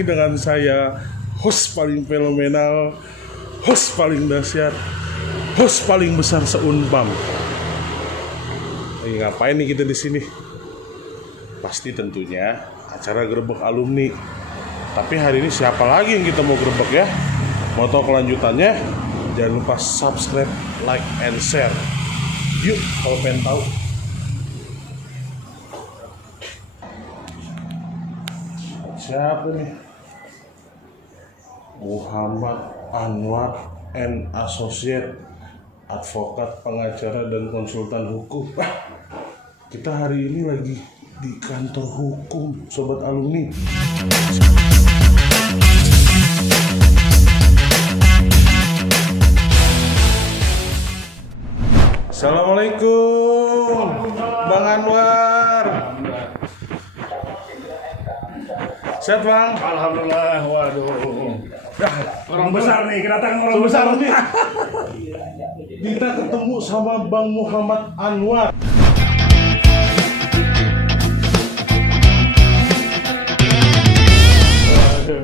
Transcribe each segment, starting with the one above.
lagi dengan saya, host paling fenomenal, host paling dahsyat, host paling besar se-Unpam. Ngapain nih kita di sini? Pasti tentunya acara gerebek alumni. Tapi hari ini siapa lagi yang kita mau gerebek ya? Mau tahu kelanjutannya? Jangan lupa subscribe, like, and share. Yuk, kalau pengen tahu. Siapa nih? Muhammad Anwar and Associate, advokat, pengacara, dan konsultan hukum. Kita hari ini lagi di kantor hukum, sobat alumni. Assalamualaikum, Bang Anwar. Sehat, Bang? Alhamdulillah, waduh. Orang besar nih, kedatangan orang besar nih. Kita ketemu sama Bang Muhammad Anwar.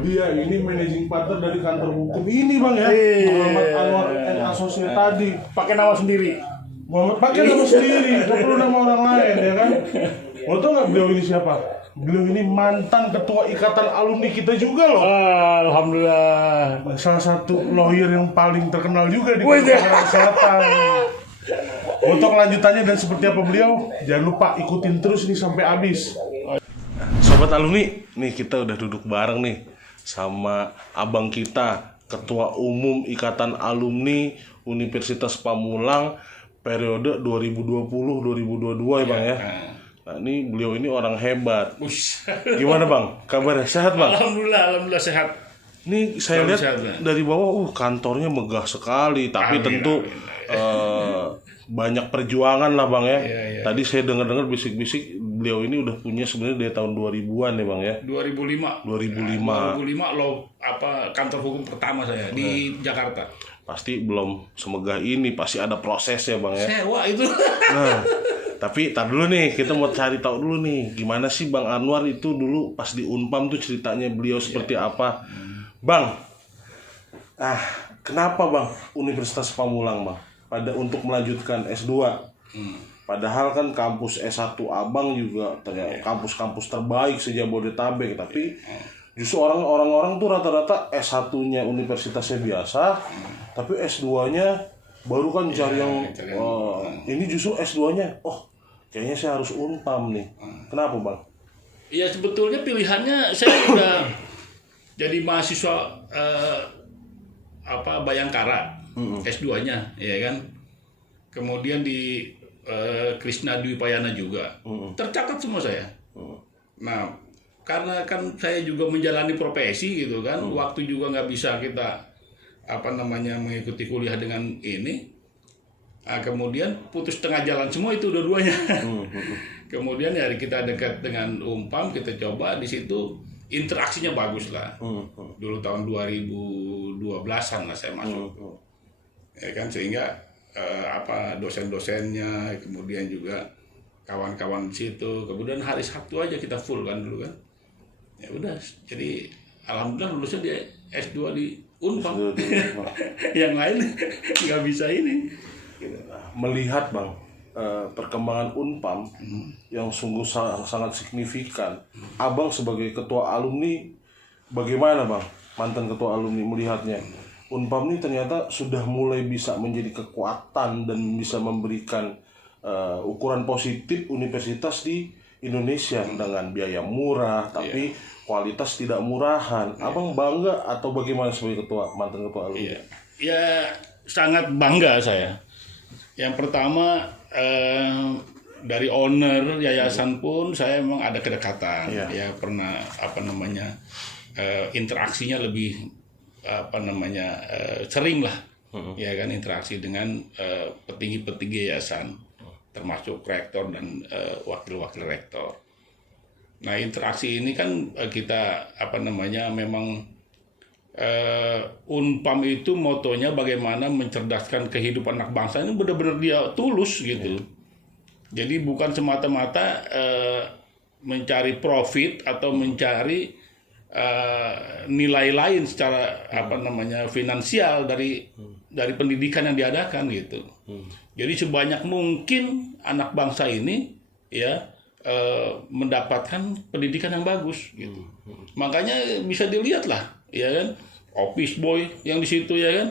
Dia ini managing partner dari kantor hukum ini, Bang ya. Muhammad Anwar and Associate tadi. Pakai nama sendiri. Muhammad pakai nama sendiri, nggak perlu nama orang lain ya kan. Mau tau nggak beliau ini siapa? Beliau ini mantan ketua ikatan alumni kita juga loh. Alhamdulillah. Salah satu lawyer yang paling terkenal juga di Kalimantan Selatan. Untuk lanjutannya dan seperti apa beliau, jangan lupa ikutin terus nih sampai habis. Sobat alumni, nih kita udah duduk bareng nih sama abang kita, Ketua Umum Ikatan Alumni Universitas Pamulang periode 2020-2022 ya Bang ya. Nah ini beliau ini orang hebat. Gimana Bang? Kabarnya sehat Bang? Alhamdulillah sehat. Ini saya lihat dari bawah, kantornya megah sekali. Tapi tentu banyak perjuangan lah Bang ya. Tadi saya dengar-dengar bisik-bisik beliau ini udah punya sebenarnya dari tahun 2000-an ya Bang ya. 2005 loh, kantor hukum pertama saya di Jakarta. Pasti belum semegah ini, pasti ada prosesnya Bang ya. Sewa itu. Nah, tapi tar dulu nih, kita mau cari tahu dulu nih, gimana sih Bang Anwar itu dulu pas di Unpam tuh ceritanya beliau seperti apa. Bang, kenapa Bang Universitas Pamulang Bang untuk melanjutkan S2? Padahal kan kampus S1 Abang juga ternyata kampus-kampus terbaik se-Jabodetabek, tapi justru orang-orang tuh rata-rata S1-nya universitasnya biasa, tapi S2-nya baru kan cari yang ini justru S2-nya, kayaknya saya harus Unpam nih. Kenapa Bang? Ya sebetulnya pilihannya saya udah jadi mahasiswa Bayangkara, S2-nya, ya kan. Kemudian di Krishna Dwi Payana juga, tercatat semua saya. Nah, karena kan saya juga menjalani profesi gitu kan, waktu juga nggak bisa kita mengikuti kuliah dengan ini. Nah, kemudian putus tengah jalan semua itu dua-duanya. Kemudian ya kita dekat dengan Unpam, kita coba di situ interaksinya bagus lah. Dulu tahun 2012-an lah saya masuk. Ya kan, sehingga dosen-dosennya, kemudian juga kawan-kawan di situ. Kemudian hari Sabtu aja kita full kan dulu kan. Ya udah, jadi alhamdulillah lulusnya di S2 di Unpam. Yang lain nggak bisa ini. Melihat Bang perkembangan Unpam yang sungguh sangat signifikan. Abang sebagai ketua alumni bagaimana Bang? Mantan ketua alumni melihatnya Unpam ini ternyata sudah mulai bisa menjadi kekuatan dan bisa memberikan ukuran positif universitas di Indonesia dengan biaya murah tapi kualitas tidak murahan. Abang bangga atau bagaimana sebagai mantan ketua alumni? Ya sangat bangga saya. Yang pertama dari owner yayasan pun saya memang ada kedekatan. Ya pernah interaksinya lebih sering lah. Ya kan, interaksi dengan petinggi-petinggi yayasan, termasuk rektor dan wakil-wakil rektor. Nah, interaksi ini kan kita memang Unpam itu motonya bagaimana mencerdaskan kehidupan anak bangsa, ini benar-benar dia tulus gitu. Jadi bukan semata-mata mencari profit atau mencari nilai lain secara finansial dari pendidikan yang diadakan gitu. Jadi sebanyak mungkin anak bangsa ini ya mendapatkan pendidikan yang bagus gitu. Makanya bisa dilihat lah ya kan, office boy yang di situ ya kan,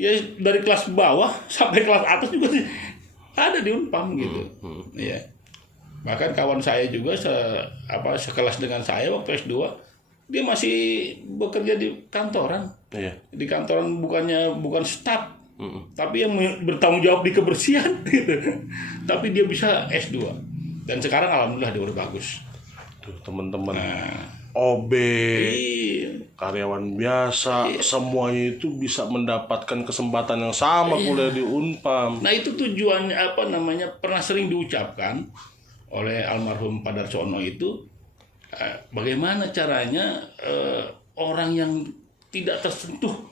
ya dari kelas bawah sampai kelas atas juga ada di Unpam gitu. Ya. Bahkan kawan saya juga sekelas dengan saya waktu S2, dia masih bekerja di kantoran. Iya. Di kantoran bukan staf, tapi yang bertanggung jawab di kebersihan gitu. Tapi dia bisa S2. Dan sekarang alhamdulillah dia udah bagus. Tuh teman-teman. OB, karyawan biasa, semuanya itu bisa mendapatkan kesempatan yang sama kuliah di Unpam. Nah, itu tujuannya pernah sering diucapkan oleh almarhum Pak Darsono itu, bagaimana caranya orang yang tidak tersentuh,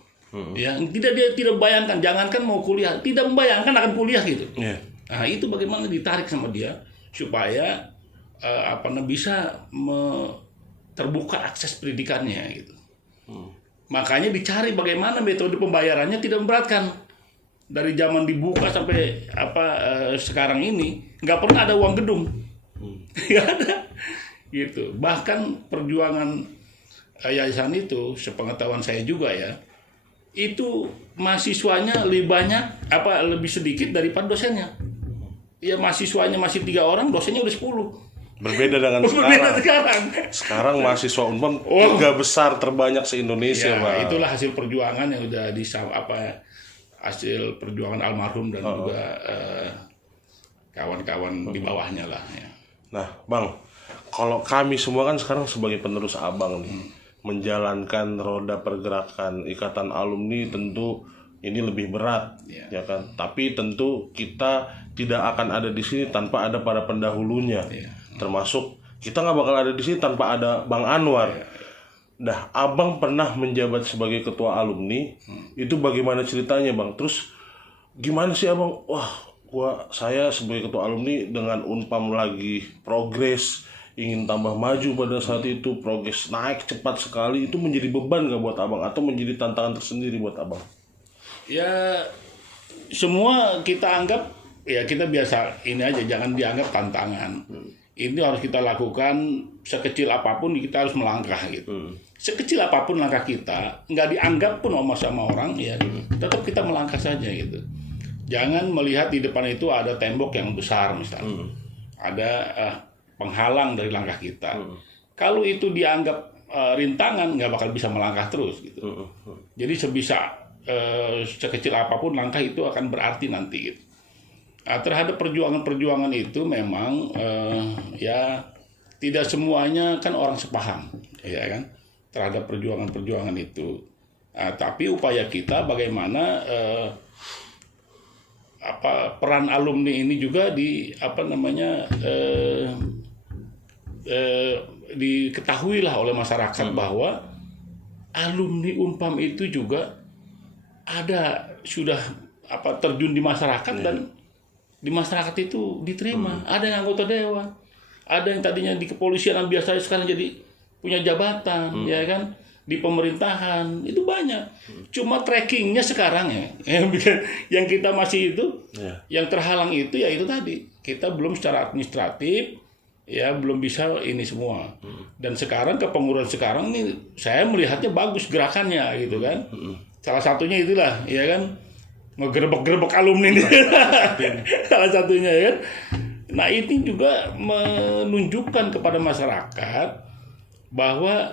yang dia tidak bayangkan, jangankan mau kuliah, tidak membayangkan akan kuliah gitu. Yeah. Nah, itu bagaimana ditarik sama dia supaya bisa terbuka akses pendidikannya gitu. Makanya dicari bagaimana metode pembayarannya tidak memberatkan. Dari zaman dibuka sampai sekarang ini nggak pernah ada uang gedung. Nggak ada gitu. Bahkan perjuangan yayasan itu, sepengetahuan saya juga ya, itu mahasiswanya lebih sedikit daripada dosennya. Ya, mahasiswanya masih 3 orang, dosennya udah 10. Berbeda dengan sekarang. Sekarang mahasiswa Unpam 3 besar terbanyak se-Indonesia, ya, Pak. Itulah hasil perjuangan yang udah hasil perjuangan almarhum dan juga kawan-kawan di bawahnya lah ya. Nah, Bang, kalau kami semua kan sekarang sebagai penerus Abang nih, menjalankan roda pergerakan Ikatan Alumni tentu ini lebih berat, ya kan? Tapi tentu kita tidak akan ada di sini tanpa ada para pendahulunya. Termasuk kita nggak bakal ada di sini tanpa ada Bang Anwar. Dah, Abang pernah menjabat sebagai ketua alumni. Itu bagaimana ceritanya, Bang? Terus gimana sih Abang? Wah, saya sebagai ketua alumni dengan Unpam lagi progres, ingin tambah maju pada saat itu, progres naik cepat sekali, itu menjadi beban nggak buat Abang atau menjadi tantangan tersendiri buat Abang? Ya, semua kita anggap ya kita biasa ini aja, jangan dianggap tantangan. Ini harus kita lakukan sekecil apapun, kita harus melangkah gitu. Sekecil apapun langkah kita, nggak dianggap pun sama orang ya, tetap kita melangkah saja gitu. Jangan melihat di depan itu ada tembok yang besar misalnya, ada penghalang dari langkah kita. Kalau itu dianggap rintangan, nggak bakal bisa melangkah terus gitu. Jadi sekecil apapun langkah itu akan berarti nanti gitu. Terhadap perjuangan-perjuangan itu memang ya tidak semuanya kan orang sepaham, ya kan, terhadap perjuangan-perjuangan itu. Tapi upaya kita bagaimana peran alumni ini juga diketahui lah oleh masyarakat bahwa alumni Unpam itu juga sudah terjun di masyarakat dan di masyarakat itu diterima. Ada yang anggota dewan, ada yang tadinya di kepolisian yang biasa sekarang jadi punya jabatan, ya kan, di pemerintahan, itu banyak. Cuma trackingnya sekarang ya, yang kita masih itu, yang terhalang itu ya itu tadi, kita belum secara administratif, ya belum bisa ini semua. Dan sekarang kepengurusan sekarang ini saya melihatnya bagus gerakannya gitu kan. Salah satunya itulah, ya kan, ngegerebek-gerebek alumni ini. Salah satunya ya. Nah, ini juga menunjukkan kepada masyarakat bahwa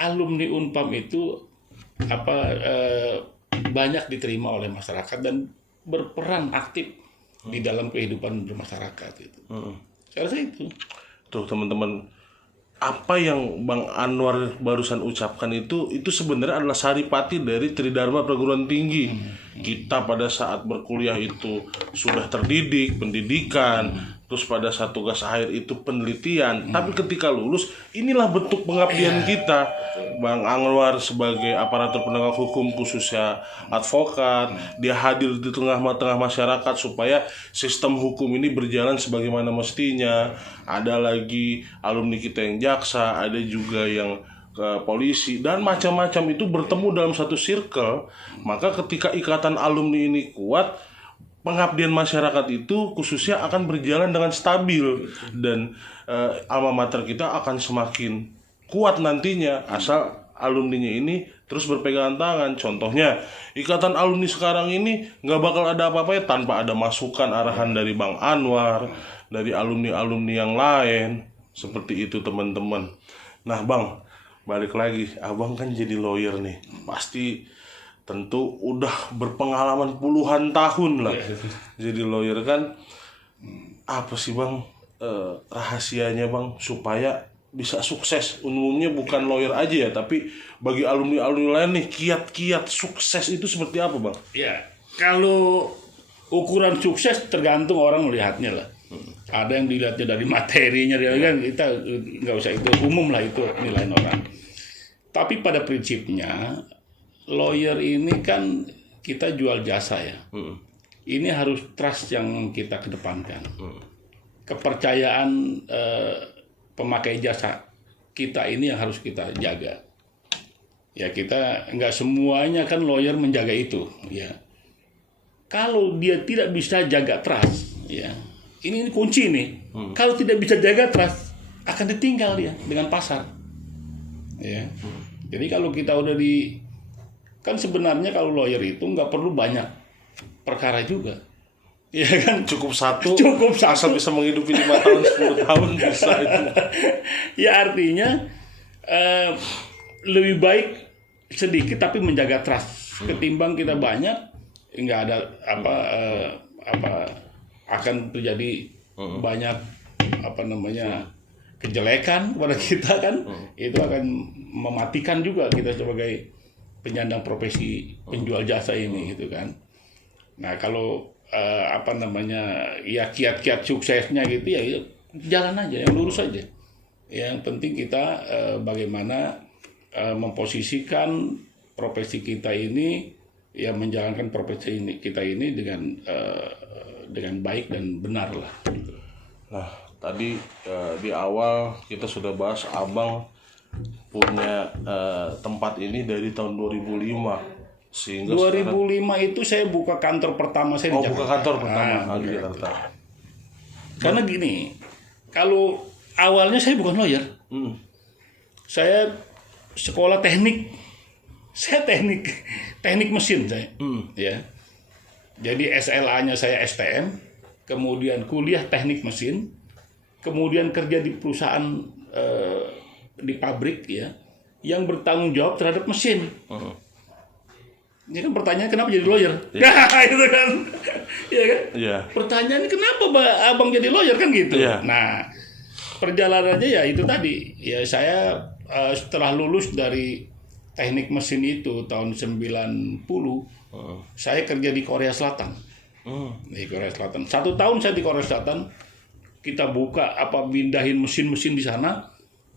alumni Unpam itu banyak diterima oleh masyarakat dan berperan aktif di dalam kehidupan bermasyarakat itu. Saya rasa itu. Tuh teman-teman, apa yang Bang Anwar barusan ucapkan itu sebenarnya adalah saripati dari Tridharma Perguruan Tinggi. Kita pada saat berkuliah itu sudah terdidik, pendidikan, terus pada saat tugas akhir itu penelitian. Tapi ketika lulus, inilah bentuk pengabdian kita. Bang Anwar sebagai aparatur penegak hukum, khususnya advokat, dia hadir di tengah-tengah masyarakat supaya sistem hukum ini berjalan sebagaimana mestinya. Ada lagi alumni kita yang jaksa, ada juga yang ke polisi dan macam-macam itu bertemu dalam satu circle, maka ketika ikatan alumni ini kuat, pengabdian masyarakat itu khususnya akan berjalan dengan stabil dan alma mater kita akan semakin kuat nantinya asal alumninya ini terus berpegangan tangan. Contohnya ikatan alumni sekarang ini nggak bakal ada apa-apa ya tanpa ada masukan arahan dari Bang Anwar, dari alumni-alumni yang lain, seperti itu teman-teman. Nah Bang, balik lagi, abang kan jadi lawyer nih, pasti tentu udah berpengalaman puluhan tahun lah jadi lawyer kan. Apa sih Bang rahasianya Bang supaya bisa sukses? Umumnya bukan lawyer aja ya, tapi bagi alumni-alumni lain nih, kiat-kiat sukses itu seperti apa Bang? Ya, kalau ukuran sukses tergantung orang melihatnya lah. Ada yang dilihatnya dari materinya, kan kita nggak usah, itu umum lah, itu nilai orang. Tapi pada prinsipnya lawyer ini kan kita jual jasa ya. Ini harus trust yang kita kedepankan. Kepercayaan pemakai jasa kita ini yang harus kita jaga. Ya, kita nggak semuanya kan lawyer menjaga itu. Ya, kalau dia tidak bisa jaga trust, ya. Ini kunci nih. Kalau tidak bisa jaga trust, akan ditinggal dia dengan pasar. Ya. Jadi kalau kita udah kan sebenarnya kalau lawyer itu nggak perlu banyak perkara juga. Ya kan? Cukup satu. Asal bisa menghidupi 5 tahun, 10 tahun bisa itu. Ya artinya lebih baik sedikit tapi menjaga trust ketimbang kita banyak nggak ada akan terjadi banyak kejelekan pada kita kan. Itu akan mematikan juga kita sebagai penyandang profesi penjual jasa ini gitu kan. Nah kalau ya kiat-kiat suksesnya gitu ya jalan aja, yang lurus aja. Yang penting kita bagaimana memposisikan profesi kita ini, ya menjalankan profesi kita ini dengan baik dan benar lah. Nah, tadi di awal kita sudah bahas abang punya tempat ini dari tahun 2005 sehingga 2005 itu saya buka kantor pertama saya di Jakarta. Buka kantor pertama di Jakarta. Karena gini, kalau awalnya saya bukan lawyer, saya sekolah teknik. Saya teknik mesin saya, ya. Jadi SLA-nya saya STM, kemudian kuliah teknik mesin, kemudian kerja di perusahaan di pabrik ya, yang bertanggung jawab terhadap mesin. Ini kan pertanyaan kenapa jadi lawyer? Nah, itu kan, ya kan? Yeah. Pertanyaannya kenapa abang jadi lawyer kan gitu? Yeah. Nah, perjalanannya ya itu tadi. Ya saya setelah lulus dari teknik mesin itu tahun 90, saya kerja di Korea Selatan. Di Korea Selatan. 1 tahun saya di Korea Selatan. Kita buka pindahin mesin-mesin di sana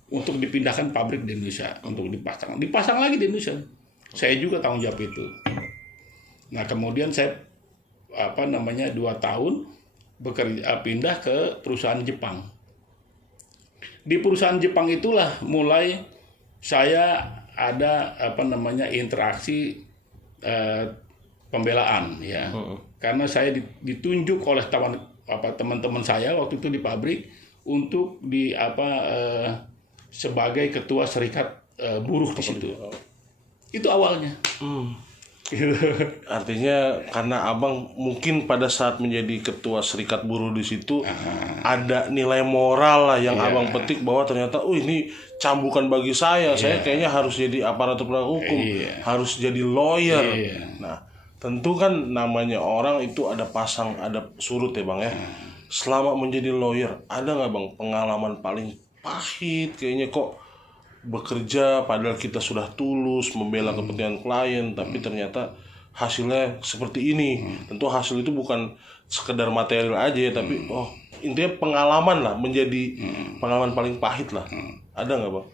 untuk dipindahkan pabrik di Indonesia untuk dipasang lagi di Indonesia. Saya juga tanggung jawab itu. Nah kemudian saya 2 tahun pindah ke perusahaan Jepang. Di perusahaan Jepang itulah mulai saya ada interaksi pembelaan ya. Karena saya ditunjuk oleh teman-teman saya waktu itu di pabrik untuk sebagai ketua serikat buruh di situ. Itu awalnya. Artinya karena abang mungkin pada saat menjadi ketua serikat buruh di situ ada nilai moral lah yang abang petik bahwa ternyata ini cambukan bagi saya. Saya kayaknya harus jadi aparatur penegak hukum, harus jadi lawyer. Nah, tentu kan namanya orang itu ada pasang, ada surut ya bang ya. Selama menjadi lawyer, ada nggak bang pengalaman paling pahit kayaknya kok bekerja padahal kita sudah tulus membela kepentingan klien, tapi ternyata hasilnya seperti ini. Tentu hasil itu bukan sekedar material aja ya, tapi intinya pengalaman lah, menjadi pengalaman paling pahit lah. Ada nggak bang?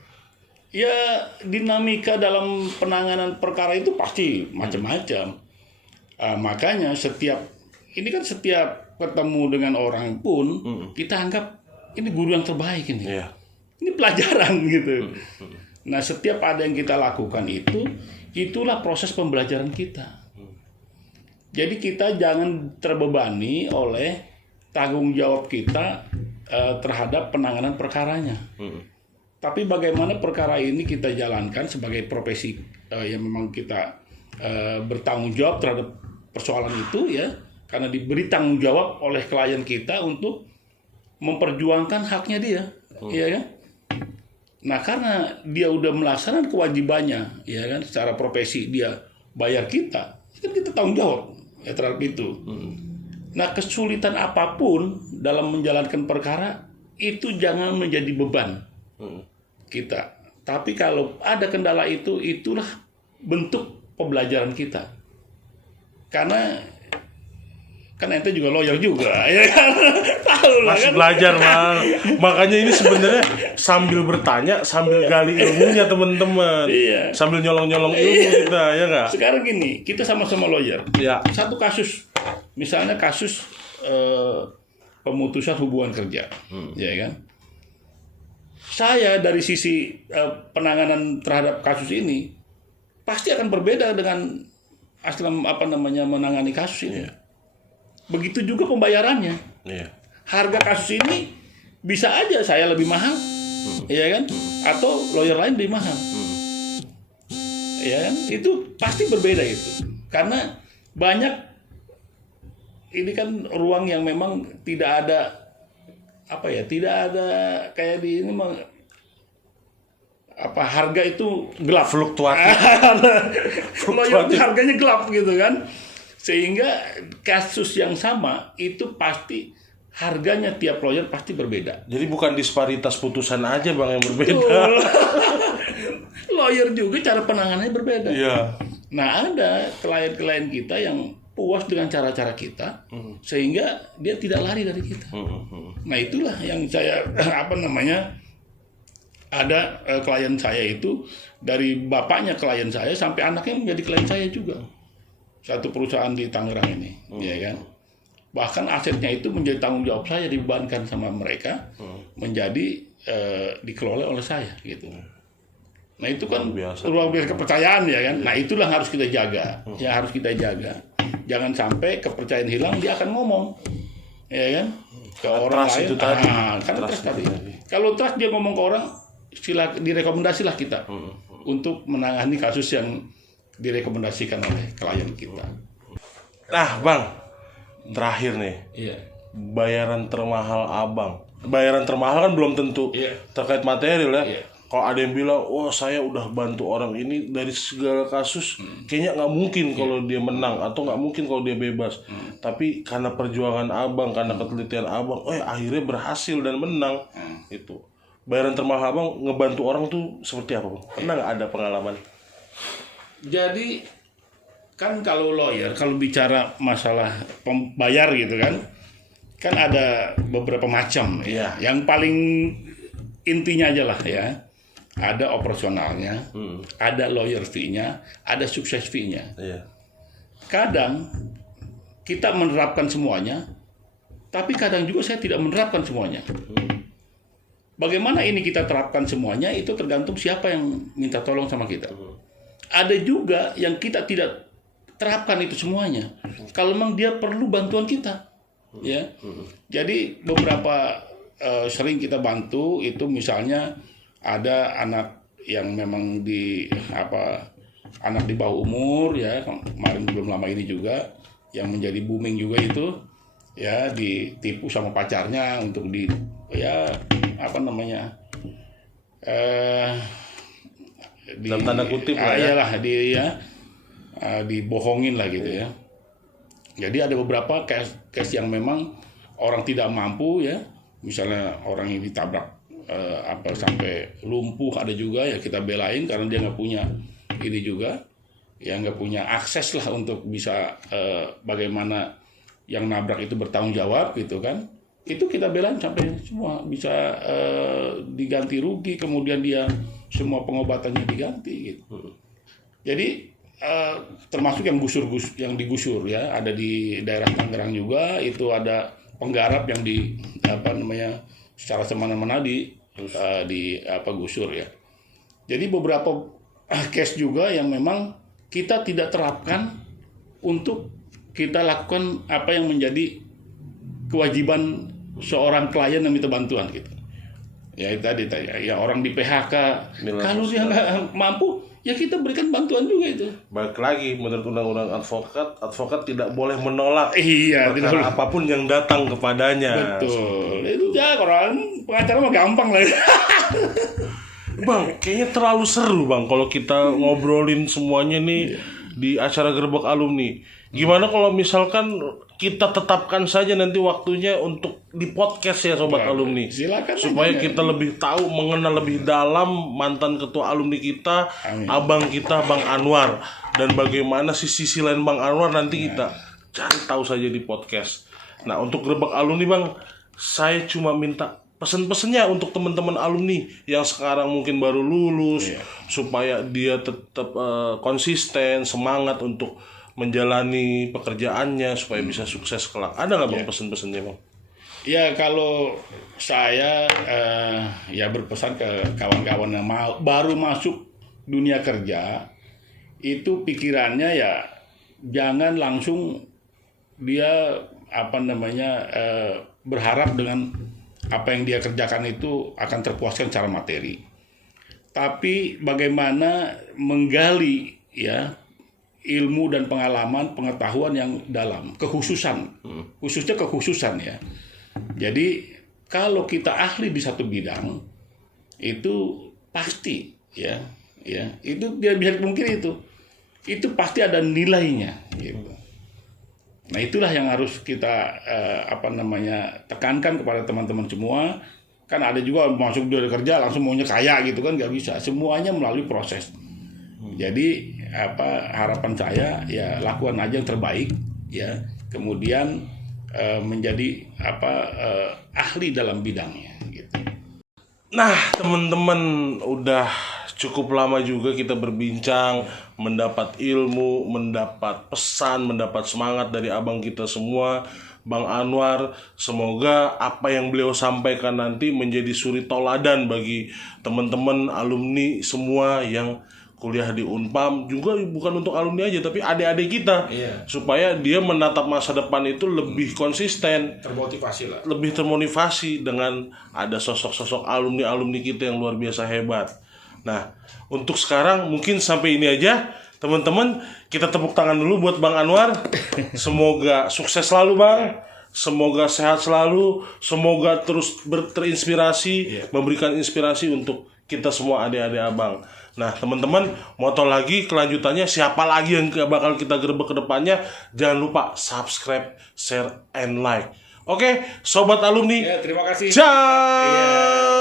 Ya dinamika dalam penanganan perkara itu pasti macam-macam. Makanya setiap ketemu dengan orang pun kita anggap ini guru yang terbaik ini. Ini pelajaran gitu. Nah, setiap ada yang kita lakukan itulah proses pembelajaran kita. Jadi kita jangan terbebani oleh tanggung jawab kita terhadap penanganan perkaranya. Tapi bagaimana perkara ini kita jalankan sebagai profesi yang memang kita bertanggung jawab terhadap persoalan itu ya, karena diberi tanggung jawab oleh klien kita untuk memperjuangkan haknya dia, ya kan? Nah, karena dia udah melaksanakan kewajibannya, ya kan, secara profesi dia bayar kita, kan kita tanggung jawab ya terhadap itu. Nah, kesulitan apapun dalam menjalankan perkara itu jangan menjadi beban kita. Tapi kalau ada kendala itulah bentuk pembelajaran kita. Karena kan ente juga lawyer juga, ya kan? Tahu lah Masih kan? belajar, Bang. Makanya ini sebenarnya sambil bertanya, sambil gali ilmunya teman-teman. Iya. Sambil nyolong-nyolong ilmu kita, ya nggak? Sekarang gini, kita sama-sama lawyer. Ya. Satu kasus, misalnya kasus pemutusan hubungan kerja, ya kan? Saya dari sisi penanganan terhadap kasus ini pasti akan berbeda dengan menangani kasus ini. Iya. Begitu juga pembayarannya. Iya. Harga kasus ini bisa aja saya lebih mahal, ya kan? Atau lawyer lain lebih mahal, ya kan? Itu pasti berbeda itu, karena banyak ini kan ruang yang memang tidak ada tidak ada kayak di ini harga itu gelap, Fluktuatif. lawyer harganya gelap gitu kan. Sehingga kasus yang sama itu pasti harganya tiap lawyer pasti berbeda. Jadi bukan disparitas putusan aja, Bang, yang berbeda. Betul. Lawyer juga cara penanganannya berbeda. Iya. Nah, ada klien-klien kita yang puas dengan cara-cara kita sehingga dia tidak lari dari kita. Nah, itulah yang saya ada klien saya itu dari bapaknya klien saya sampai anaknya menjadi klien saya juga. Satu perusahaan di Tangerang ini, ya kan. Bahkan asetnya itu menjadi tanggung jawab saya, dibebankan sama mereka menjadi dikelola oleh saya gitu. Nah, itu kan luar biasa kepercayaan, ya kan. Nah, itulah yang harus kita jaga, ya harus kita jaga. Jangan sampai kepercayaan hilang, dia akan ngomong, ya kan, ke orang lain. Itu tadi. Karena trust tadi. Kalau trust dia ngomong ke orang, direkomendasilah kita untuk menangani kasus yang direkomendasikan oleh klien kita. Nah, Bang, terakhir nih. Iya. Bayaran termahal Abang. Bayaran termahal kan belum tentu terkait material ya. Iya. Kalau ada yang bilang, saya udah bantu orang ini dari segala kasus, kayaknya nggak mungkin kalau dia menang atau nggak mungkin kalau dia bebas. Tapi karena perjuangan Abang, karena ketelitian Abang, akhirnya berhasil dan menang. Itu. Bayaran termahal Abang ngebantu orang tuh seperti apa, Bang? Pernah nggak ada pengalaman? Jadi kan kalau lawyer, kalau bicara masalah pembayar gitu kan ada beberapa macam ya. Yang paling intinya aja lah ya, ada operasionalnya, ada lawyer fee-nya, ada sukses fee-nya. Iya. Kadang kita menerapkan semuanya, tapi kadang juga saya tidak menerapkan semuanya. Bagaimana ini kita terapkan semuanya itu tergantung siapa yang minta tolong sama kita. Ada juga yang kita tidak terapkan itu semuanya. Kalau memang dia perlu bantuan kita, ya. Jadi beberapa sering kita bantu itu misalnya ada anak yang memang anak di bawah umur ya, kemarin belum lama ini juga yang menjadi booming juga itu ya, ditipu sama pacarnya untuk dalam tanda kutip lah ya. Iyalah dibohongin lah gitu ya. Jadi ada beberapa case yang memang orang tidak mampu ya, misalnya orang yang ditabrak sampai lumpuh, ada juga ya kita belain karena dia nggak punya ini juga, ya nggak punya akses lah untuk bisa bagaimana yang nabrak itu bertanggung jawab gitu kan. Itu kita belain sampai semua bisa diganti rugi, kemudian dia semua pengobatannya diganti gitu. Jadi termasuk yang digusur ya, ada di daerah Tangerang juga itu ada penggarap yang secara semena-mena gusur ya. Jadi beberapa case juga yang memang kita tidak terapkan untuk kita lakukan apa yang menjadi kewajiban seorang klien yang minta bantuan gitu. Ya tadi ya orang di PHK, kalau dia nggak mampu, ya kita berikan bantuan juga itu. Balik lagi, menurut undang-undang advokat tidak boleh menolak Iya, perkara apapun yang datang kepadanya. Betul. Itu ya orang pengacara mah gampang lah. Bang, kayaknya terlalu seru bang kalau kita ngobrolin semuanya nih di acara Gerbek Alumni. Gimana kalau misalkan kita tetapkan saja nanti waktunya untuk di podcast ya Sobat Alumni. Silakan supaya aja. kita lebih tahu, mengenal lebih dalam mantan ketua alumni kita, Amin. abang kita Bang Anwar, dan bagaimana sisi lain Bang Anwar nanti kita cari tahu saja di podcast. Nah, untuk Gerbek Alumni Bang, saya cuma minta pesen-pesennya untuk teman-teman alumni yang sekarang mungkin baru lulus, supaya dia tetap konsisten, semangat untuk menjalani pekerjaannya supaya bisa sukses kelak. Ada nggak bang pesen-pesennya bang? Ya kalau saya ya berpesan ke kawan-kawan yang baru masuk dunia kerja, itu pikirannya ya jangan langsung dia berharap dengan apa yang dia kerjakan itu akan terpuaskan secara materi. Tapi bagaimana menggali ya ilmu dan pengetahuan yang dalam, khususnya kekhususan ya. Jadi kalau kita ahli di satu bidang itu pasti ya itu biar bisa mungkin itu pasti ada nilainya gitu. Nah itulah yang harus kita tekankan kepada teman-teman semua. Kan ada juga masuk dunia kerja langsung maunya kaya gitu kan, nggak bisa. Semuanya melalui proses. Jadi harapan saya ya lakukan aja yang terbaik ya, kemudian menjadi ahli dalam bidangnya gitu. Nah teman-teman, udah cukup lama juga kita berbincang, mendapat ilmu, mendapat pesan, mendapat semangat dari abang kita semua, Bang Anwar. Semoga apa yang beliau sampaikan nanti menjadi suri toladan bagi teman-teman alumni semua yang kuliah di Unpam, juga bukan untuk alumni aja tapi adik-adik kita, supaya dia menatap masa depan itu lebih konsisten, lebih termotivasi dengan ada sosok-sosok alumni kita yang luar biasa hebat. Nah, untuk sekarang mungkin sampai ini aja teman-teman. Kita tepuk tangan dulu buat Bang Anwar. Semoga sukses selalu Bang, semoga sehat selalu, semoga terus terinspirasi, memberikan inspirasi untuk kita semua adik-adik abang. Nah teman-teman, mau tahu lagi kelanjutannya siapa lagi yang bakal kita gerbek ke depannya, jangan lupa subscribe, share, and like. Oke, Sobat Alumni, Ya, terima kasih. ciao.